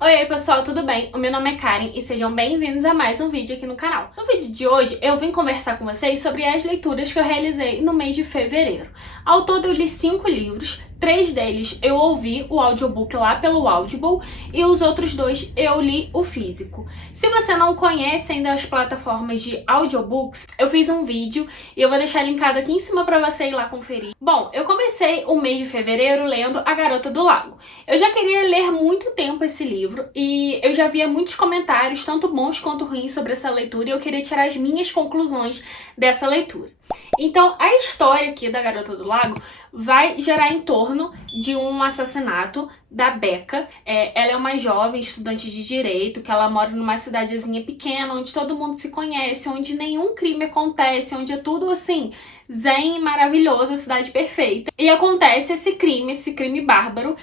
Oi pessoal, tudo bem? O meu nome é Karen e sejam bem-vindos a mais um vídeo aqui no canal. No vídeo de hoje eu vim conversar com vocês sobre as leituras que eu realizei no mês de fevereiro. Ao todo eu li 5 livros, 3 deles eu ouvi o audiobook lá pelo Audible e os outros 2 eu li o físico. Se você não conhece ainda as plataformas de audiobooks, eu fiz um vídeo e eu vou deixar linkado aqui em cima para você ir lá conferir. Bom, eu comecei o mês de fevereiro lendo A Garota do Lago. Eu já queria ler há muito tempo esse livro e eu já via muitos comentários, tanto bons quanto ruins, sobre essa leitura e eu queria tirar as minhas conclusões dessa leitura. Então, a história aqui da Garota do Lago vai gerar em torno de um assassinato da Becca. Ela é uma jovem estudante de direito, que ela mora numa cidadezinha pequena, onde todo mundo se conhece, onde nenhum crime acontece, onde é tudo assim, zen e maravilhoso, a cidade perfeita. E acontece esse crime bárbaro.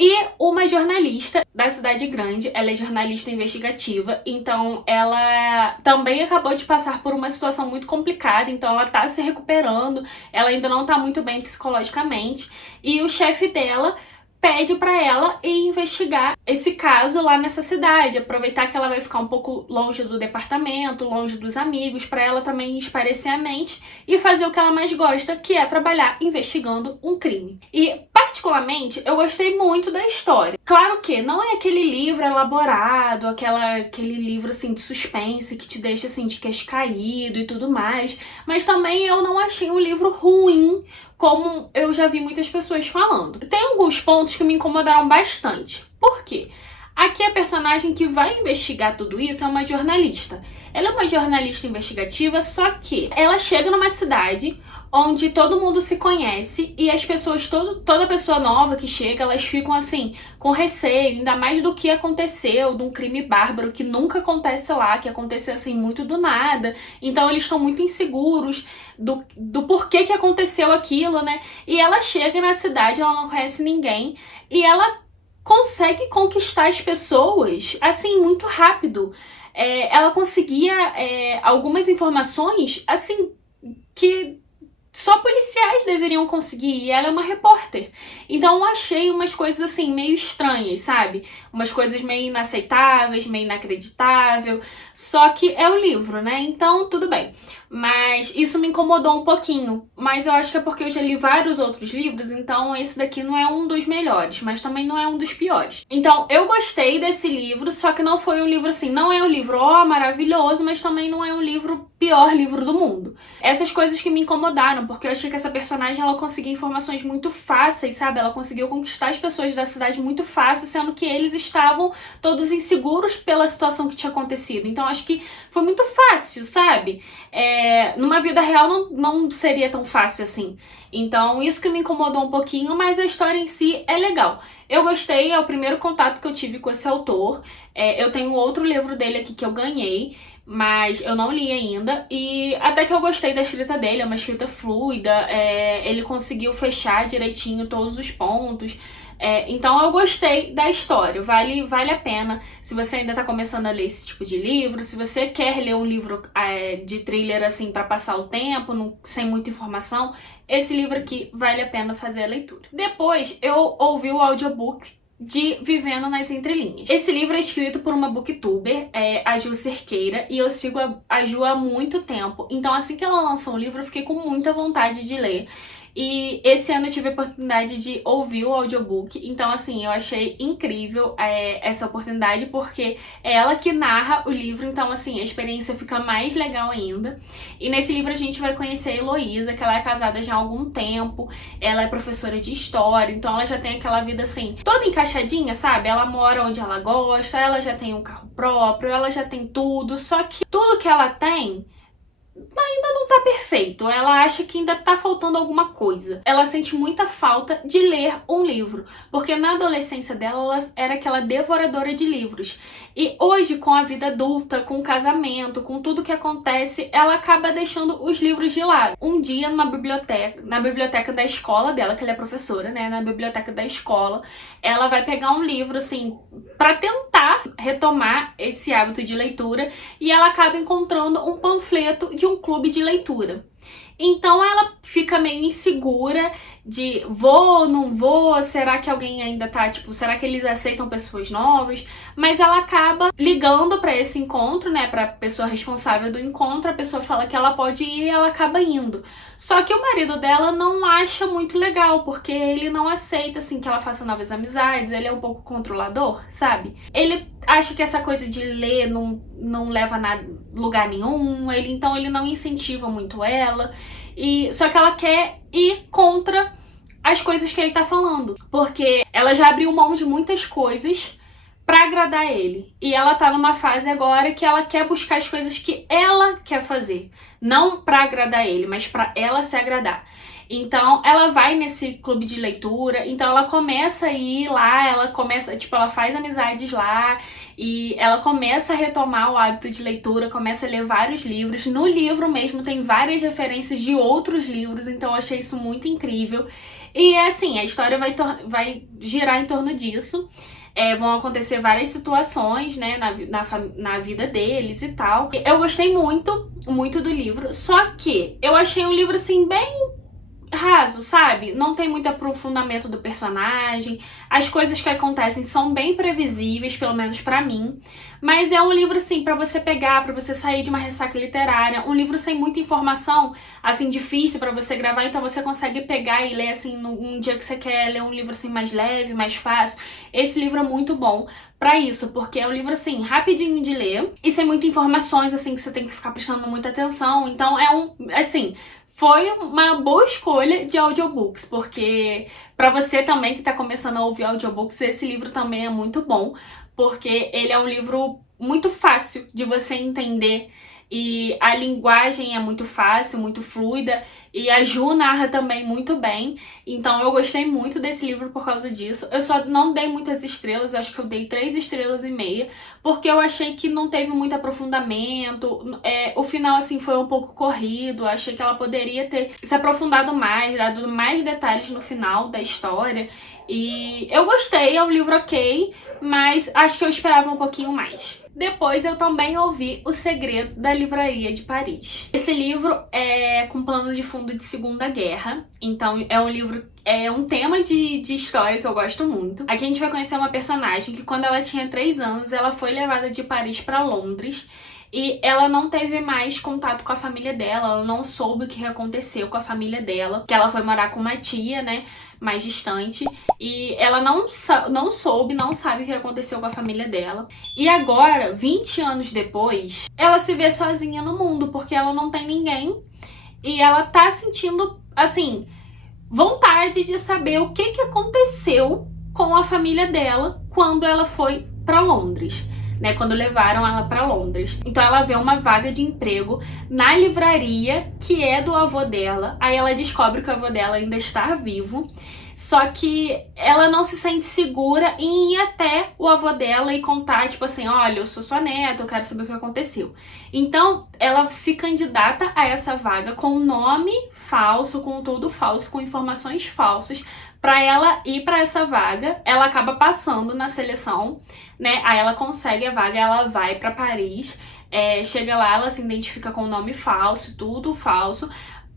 E uma jornalista da cidade grande, ela é jornalista investigativa, então ela também acabou de passar por uma situação muito complicada, então ela tá se recuperando, ela ainda não tá muito bem psicologicamente, e o chefe dela pede pra ela ir investigar esse caso lá nessa cidade, aproveitar que ela vai ficar um pouco longe do departamento, longe dos amigos, pra ela também espairecer a mente e fazer o que ela mais gosta, que é trabalhar investigando um crime. E, particularmente, eu gostei muito da história. Claro que não é aquele livro elaborado, aquele livro assim de suspense que te deixa assim de queixo caído e tudo mais, mas também eu não achei um livro ruim, como eu já vi muitas pessoas falando. Tem alguns pontos que me incomodaram bastante. Por quê? Aqui a personagem que vai investigar tudo isso é uma jornalista. Ela é uma jornalista investigativa, só que ela chega numa cidade onde todo mundo se conhece e as pessoas, toda pessoa nova que chega, elas ficam assim, com receio, ainda mais do que aconteceu, de um crime bárbaro que nunca acontece lá, que aconteceu assim muito do nada. Então eles estão muito inseguros do porquê que aconteceu aquilo, né? E ela chega na cidade, ela não conhece ninguém e ela consegue conquistar as pessoas assim muito rápido. Ela conseguia algumas informações assim que só policiais deveriam conseguir, e ela é uma repórter. Então eu achei umas coisas assim meio estranhas, sabe? Umas coisas meio inaceitáveis, meio inacreditável. Só que é o livro, né? Então tudo bem. Mas isso me incomodou um pouquinho. Mas eu acho que é porque eu já li vários outros livros, então esse daqui não é um dos melhores, mas também não é um dos piores. Então eu gostei desse livro, só que não foi um livro assim, não é um livro maravilhoso, mas também não é um livro pior livro do mundo. Essas coisas que me incomodaram, porque eu achei que essa personagem ela conseguia informações muito fáceis, sabe? Ela conseguiu conquistar as pessoas da cidade muito fácil, sendo que eles estavam todos inseguros pela situação que tinha acontecido. Então acho que foi muito fácil, sabe? Numa vida real não seria tão fácil assim. Então isso que me incomodou um pouquinho, mas a história em si é legal. Eu gostei, é o primeiro contato que eu tive com esse autor. Eu tenho outro livro dele aqui que eu ganhei, mas eu não li ainda, e até que eu gostei da escrita dele, é uma escrita fluida, ele conseguiu fechar direitinho todos os pontos, então eu gostei da história, vale a pena se você ainda tá começando a ler esse tipo de livro, se você quer ler um livro de thriller assim pra passar o tempo, sem muita informação, esse livro aqui vale a pena fazer a leitura. Depois eu ouvi o audiobook de Vivendo nas Entrelinhas. Esse livro é escrito por uma booktuber, a Ju Cerqueira, e eu sigo a Ju há muito tempo. Então assim que ela lançou o livro eu fiquei com muita vontade de ler. E esse ano eu tive a oportunidade de ouvir o audiobook, então assim, eu achei incrível essa oportunidade, porque é ela que narra o livro, então assim, a experiência fica mais legal ainda. E nesse livro a gente vai conhecer a Heloísa, que ela é casada já há algum tempo, ela é professora de história, então ela já tem aquela vida assim, toda encaixadinha, sabe? Ela mora onde ela gosta, ela já tem um carro próprio, ela já tem tudo, só que tudo que ela tem ainda não tá perfeito, ela acha que ainda tá faltando alguma coisa. Ela sente muita falta de ler um livro, porque na adolescência dela ela era aquela devoradora de livros. E hoje, com a vida adulta, com o casamento, com tudo que acontece, ela acaba deixando os livros de lado. Um dia, na biblioteca da escola dela, que ela é professora, né, na biblioteca da escola, ela vai pegar um livro, assim, pra tentar retomar esse hábito de leitura, e ela acaba encontrando um panfleto de um clube de leitura. Então ela fica meio insegura de vou, não vou, será que alguém ainda tá, tipo, será que eles aceitam pessoas novas? Mas ela acaba ligando pra esse encontro, né, pra pessoa responsável do encontro, a pessoa fala que ela pode ir e ela acaba indo. Só que o marido dela não acha muito legal, porque ele não aceita, assim, que ela faça novas amizades, ele é um pouco controlador, sabe? Ele acha que essa coisa de ler não leva a lugar nenhum, então ele não incentiva muito ela, só que ela quer ir contra as coisas que ele tá falando, porque ela já abriu mão de muitas coisas pra agradar ele. E ela tá numa fase agora que ela quer buscar as coisas que ela quer fazer. Não pra agradar ele, mas pra ela se agradar. Então, ela vai nesse clube de leitura, então ela começa a ir lá, ela começa, tipo, ela faz amizades lá, e ela começa a retomar o hábito de leitura, começa a ler vários livros. No livro mesmo tem várias referências de outros livros, então eu achei isso muito incrível. E assim, a história vai girar em torno disso. Vão acontecer várias situações, né, na vida deles e tal. Eu gostei muito, muito do livro, só que eu achei um livro, assim, bem raso, sabe? Não tem muito aprofundamento do personagem, as coisas que acontecem são bem previsíveis, pelo menos pra mim, mas é um livro, assim, pra você pegar, pra você sair de uma ressaca literária, um livro sem muita informação, assim, difícil pra você gravar, então você consegue pegar e ler, assim, num dia que você quer ler um livro, assim, mais leve, mais fácil. Esse livro é muito bom pra isso, porque é um livro, assim, rapidinho de ler e sem muitas informações, assim, que você tem que ficar prestando muita atenção, então assim, foi uma boa escolha de audiobooks, porque pra você também que tá começando a ouvir audiobooks, esse livro também é muito bom, porque ele é um livro muito fácil de você entender e a linguagem é muito fácil, muito fluida, e a Ju narra também muito bem, então eu gostei muito desse livro por causa disso. Eu só não dei muitas estrelas, acho que eu dei 3,5 estrelas, porque eu achei que não teve muito aprofundamento, o final, assim, foi um pouco corrido, eu achei que ela poderia ter se aprofundado mais, dado mais detalhes no final da história, e eu gostei, é um livro ok, mas acho que eu esperava um pouquinho mais. Depois eu também ouvi O Segredo da Livraria de Paris. Esse livro é com plano de fundo de Segunda Guerra, então é um livro, é um tema de história que eu gosto muito. Aqui a gente vai conhecer uma personagem que quando ela tinha 3 anos, ela foi levada de Paris para Londres, e ela não teve mais contato com a família dela, ela não soube o que aconteceu com a família dela, que ela foi morar com uma tia, né, mais distante, e ela não sabe o que aconteceu com a família dela. E agora, 20 anos depois, ela se vê sozinha no mundo, porque ela não tem ninguém, e ela tá sentindo, assim, vontade de saber o que aconteceu com a família dela quando ela foi pra Londres, né, quando levaram ela pra Londres. Então ela vê uma vaga de emprego na livraria que é do avô dela. Aí ela descobre que o avô dela ainda está vivo, só que ela não se sente segura em ir até o avô dela e contar, tipo assim, olha, eu sou sua neta, eu quero saber o que aconteceu. Então ela se candidata a essa vaga com nome falso, com tudo falso, com informações falsas, pra ela ir pra essa vaga. Ela acaba passando na seleção, né? Aí ela consegue a vaga, ela vai pra Paris, chega lá, ela se identifica com o nome falso, tudo falso,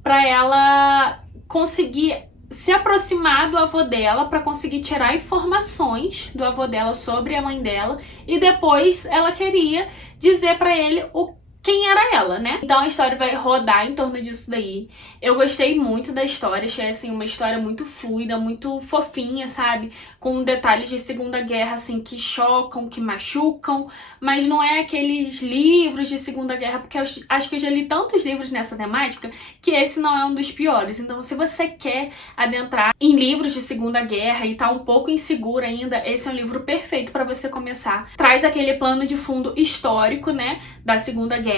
pra ela conseguir se aproximar do avô dela, pra conseguir tirar informações do avô dela sobre a mãe dela, e depois ela queria dizer pra ele quem era ela, né? Então a história vai rodar em torno disso daí. Eu gostei muito da história, achei, assim, uma história muito fluida, muito fofinha, sabe? Com detalhes de Segunda Guerra, assim, que chocam, que machucam, mas não é aqueles livros de Segunda Guerra, porque eu acho que eu já li tantos livros nessa temática que esse não é um dos piores. Então, se você quer adentrar em livros de Segunda Guerra e tá um pouco insegura ainda, esse é um livro perfeito pra você começar. Traz aquele plano de fundo histórico, né, da Segunda Guerra,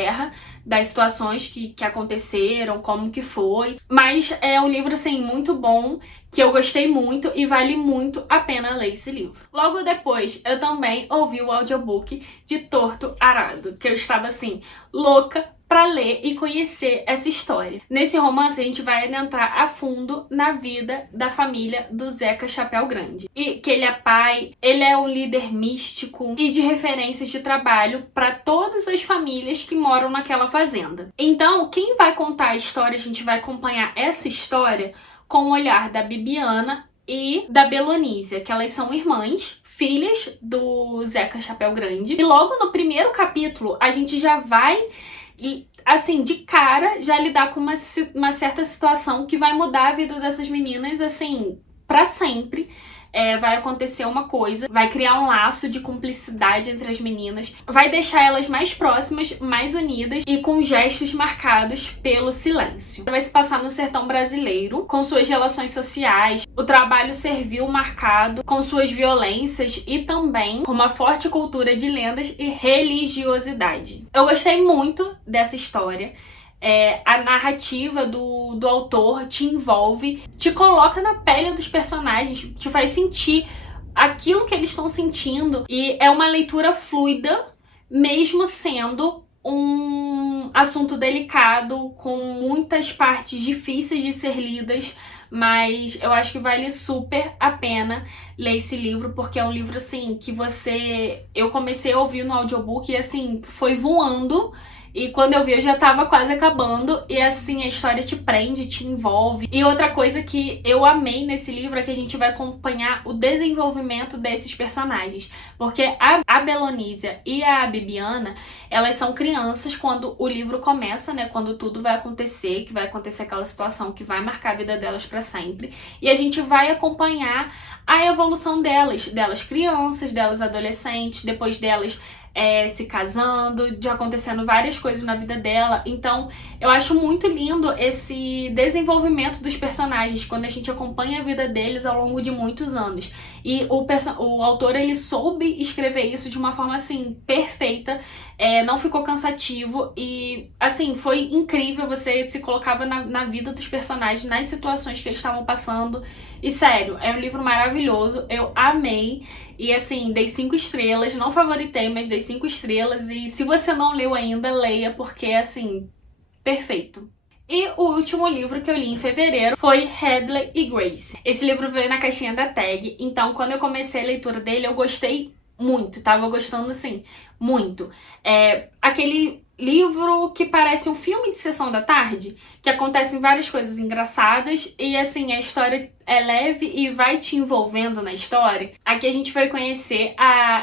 das situações que aconteceram, como que foi, mas é um livro, assim, muito bom, que eu gostei muito e vale muito a pena ler esse livro. Logo depois, eu também ouvi o audiobook de Torto Arado, que eu estava, assim, louca para ler e conhecer essa história. Nesse romance a gente vai adentrar a fundo na vida da família do Zeca Chapéu Grande. E que ele é pai, ele é um líder místico e de referências de trabalho para todas as famílias que moram naquela fazenda. Então, quem vai contar a história, a gente vai acompanhar essa história com o olhar da Bibiana e da Belonísia, que elas são irmãs, filhas do Zeca Chapéu Grande. E logo no primeiro capítulo, a gente já vai, assim, de cara, já lidar com uma certa situação que vai mudar a vida dessas meninas, assim, pra sempre. Vai acontecer uma coisa, vai criar um laço de cumplicidade entre as meninas, vai deixar elas mais próximas, mais unidas e com gestos marcados pelo silêncio. Vai se passar no sertão brasileiro, com suas relações sociais, o trabalho servil marcado, com suas violências e também com uma forte cultura de lendas e religiosidade. Eu gostei muito dessa história. A narrativa do autor te envolve, te coloca na pele dos personagens, te faz sentir aquilo que eles estão sentindo, e é uma leitura fluida, mesmo sendo um assunto delicado, com muitas partes difíceis de ser lidas, mas eu acho que vale super a pena ler esse livro, porque é um livro, assim, que eu comecei a ouvir no audiobook e, assim, foi voando. E quando eu vi, eu já tava quase acabando. E assim, a história te prende, te envolve. E outra coisa que eu amei nesse livro é que a gente vai acompanhar o desenvolvimento desses personagens. Porque a Belonísia e a Bibiana, elas são crianças quando o livro começa, né? Quando tudo vai acontecer, que vai acontecer aquela situação que vai marcar a vida delas pra sempre. E a gente vai acompanhar a evolução delas crianças, delas adolescentes, depois delas se casando, de acontecendo várias coisas na vida dela. Então eu acho muito lindo esse desenvolvimento dos personagens, quando a gente acompanha a vida deles ao longo de muitos anos. E o autor, ele soube escrever isso de uma forma, assim, perfeita, não ficou cansativo e, assim, foi incrível. Você se colocava na vida dos personagens, nas situações que eles estavam passando. E sério, é um livro maravilhoso, eu amei. E assim, dei 5 estrelas, não favoritei, mas dei 5 estrelas. E se você não leu ainda, leia, porque é assim, perfeito. E o último livro que eu li em fevereiro foi Hadley e Grace. Esse livro veio na caixinha da Tag, então quando eu comecei a leitura dele, eu gostei muito, tava gostando, assim, muito. Aquele livro que parece um filme de sessão da tarde, que acontecem várias coisas engraçadas e, assim, a história é leve e vai te envolvendo na história. Aqui a gente vai conhecer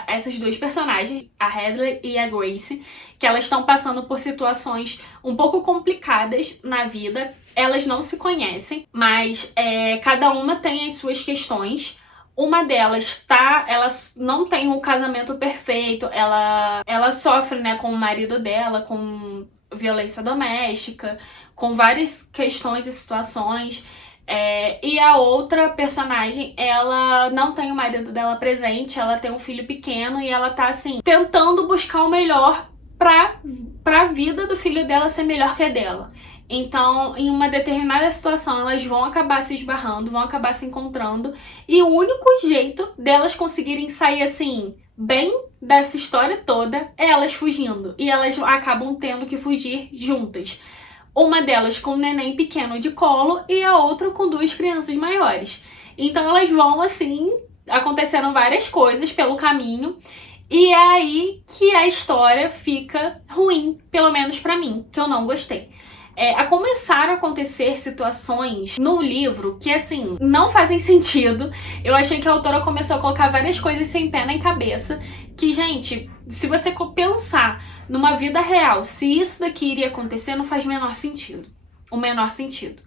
essas duas personagens, a Hadley e a Grace, que elas estão passando por situações um pouco complicadas na vida. Elas não se conhecem, mas cada uma tem as suas questões. Uma delas ela não tem um casamento perfeito, ela sofre, né, com o marido dela, com violência doméstica, com várias questões e situações. E a outra personagem, ela não tem o marido dela presente, ela tem um filho pequeno e ela tá, assim, tentando buscar o melhor pra vida do filho dela ser melhor que a dela. Então, em uma determinada situação, elas vão acabar se esbarrando, vão acabar se encontrando. E o único jeito delas conseguirem sair, assim, bem dessa história toda é elas fugindo. E elas acabam tendo que fugir juntas. Uma delas com um neném pequeno de colo e a outra com 2 crianças maiores. Então, elas vão, assim, acontecendo várias coisas pelo caminho. E é aí que a história fica ruim, pelo menos pra mim, que eu não gostei. Começaram a acontecer situações no livro que, assim, não fazem sentido. Eu achei que a autora começou a colocar várias coisas sem pé nem cabeça, que, gente, se você pensar numa vida real, se isso daqui iria acontecer, não faz o menor sentido. O menor sentido.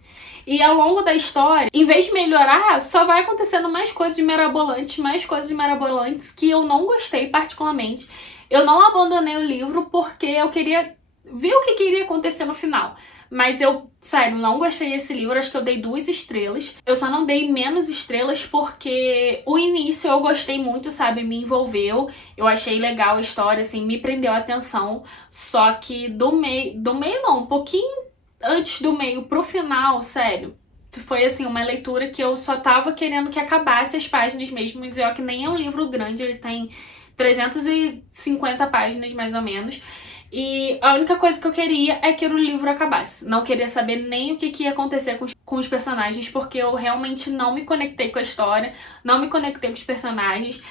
E ao longo da história, em vez de melhorar, só vai acontecendo mais coisas mirabolantes que eu não gostei particularmente. Eu não abandonei o livro porque eu queria ver o que iria acontecer no final. Mas eu, sério, não gostei desse livro, acho que eu dei 2 estrelas. Eu só não dei menos estrelas porque o início eu gostei muito, sabe? Me envolveu, eu achei legal a história, assim, me prendeu a atenção. Só que do meio não, um pouquinho antes do meio pro final, sério, foi, assim, uma leitura que eu só tava querendo que acabasse as páginas mesmo. E ó, que nem é um livro grande, ele tem 350 páginas mais ou menos. E a única coisa que eu queria é que o livro acabasse. Não queria saber nem o que ia acontecer com os personagens, porque eu realmente não me conectei com a história, não me conectei com os personagens.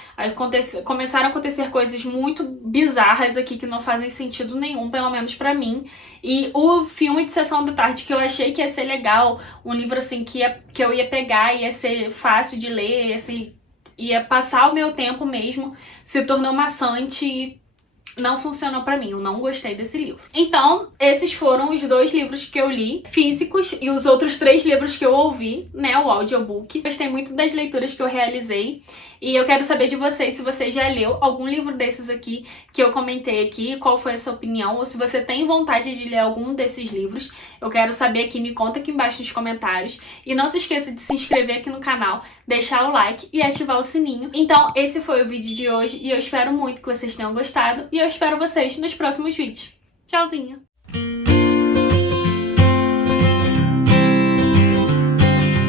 Começaram a acontecer coisas muito bizarras aqui que não fazem sentido nenhum, pelo menos pra mim. E o filme de Sessão da Tarde, que eu achei que ia ser legal, um livro assim que eu ia pegar, ia ser fácil de ler, assim, ia passar o meu tempo mesmo, se tornou maçante e não funcionou pra mim, eu não gostei desse livro. Então, esses foram os 2 livros que eu li, físicos, e os outros 3 livros que eu ouvi, né, o audiobook. Gostei muito das leituras que eu realizei, e eu quero saber de vocês se você já leu algum livro desses aqui que eu comentei aqui, qual foi a sua opinião, ou se você tem vontade de ler algum desses livros. Eu quero saber aqui, me conta aqui embaixo nos comentários. E não se esqueça de se inscrever aqui no canal, deixar o like e ativar o sininho. Então, esse foi o vídeo de hoje, e eu espero muito que vocês tenham gostado, e eu espero vocês nos próximos vídeos. Tchauzinho!